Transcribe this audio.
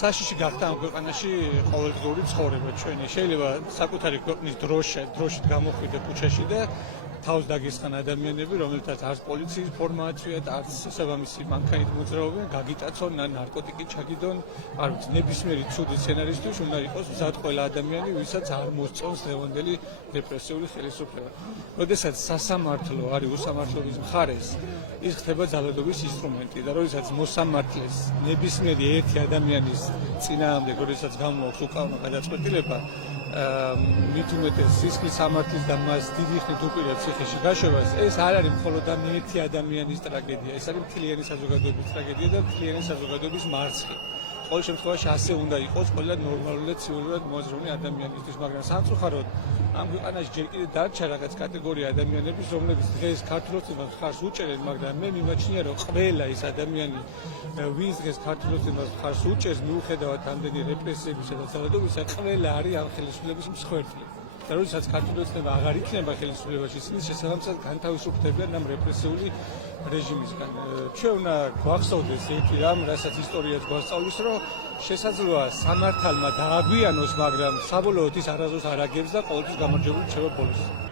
საშიში გახდა ამ ქვეყანაში ყოველდღიური ცხოვრება ჩვენი. შეიძლება საკუთარი ქვეყნის დროშით გამოხვიდე ქუჩაში და თავს დაგესხან ადამიანები, რომელთაც არც პოლიციის ფორმა აწვიათ, არც შესაბამისი მანქანით მოძრაობენ, გაგიტაცონ, ნარკოტიკით ჩაგიდონ, არ ვიცი, ნებისმიერი ცუდი სცენარისთვის უნდა იყოს მზად ყველა ადამიანი, ვისაც არ მოსწონს დღევანდელი რეპრესიული ხელისუფლება. როდესაც სასამართლო არის უსამართლობის მხარეს, ის ხდება ძალადობის ინსტრუმენტი და როდესაც მოსამართლეს ნებისმიერი ერთი ადამიანის წინააღმდეგ, როდესაც გამოაქვს უკანონო გადაწყვეტილება, მით უმეტეს სისხლის სამართლის და მას დიდი ხნით უპირებს ციხეში გაშვებას, ეს არ არის მხოლოდ ამ ერთი ადამიანის ტრაგედია, ეს არის მთლიანი საზოგადოების ტრაგედია და მთლიანი საზოგადოების მარცხი. ყოველ შემთხვევაში ასე უნდა იყოს ყველა ნორმალური და ცივილურად მოაზროვნე ადამიანისთვის, მაგრამ სამწუხაროდ ამ ქვეყანაში ჯერ კიდევ დარჩა რაღაც კატეგორია ადამიანების, რომლებიც დღეს ქართულოცნებას მხარს უჭერენ, მაგრამ მე მიმაჩნია, რომ ყველა ის ადამიანი, ვინც დღეს ქართულოცნებას მხარს უჭერს, მიუხედავად ამდენი რეპრესიებისა და ძალადობისა, ყველა არის ამ ხელისუფლების მსხვერპლი. და როდესაც ქართულოცნება აღარ იქნება ხელისუფლებაში, ისინი შესაბამისად განთავისუფლდებიან ამ რეპრესიული რეჟიმისგან. ჩვენ უნდა გვახსოვდეს ერთი რამ, რასაც ისტორიაც გვასწავლის, რომ შესაძლოა სამართალმა დააგვიანოს, მაგრამ საბოლოოდ ის არასდროს არ აგებს და ყოველთვის გამარჯვებული რჩება ბოლოს.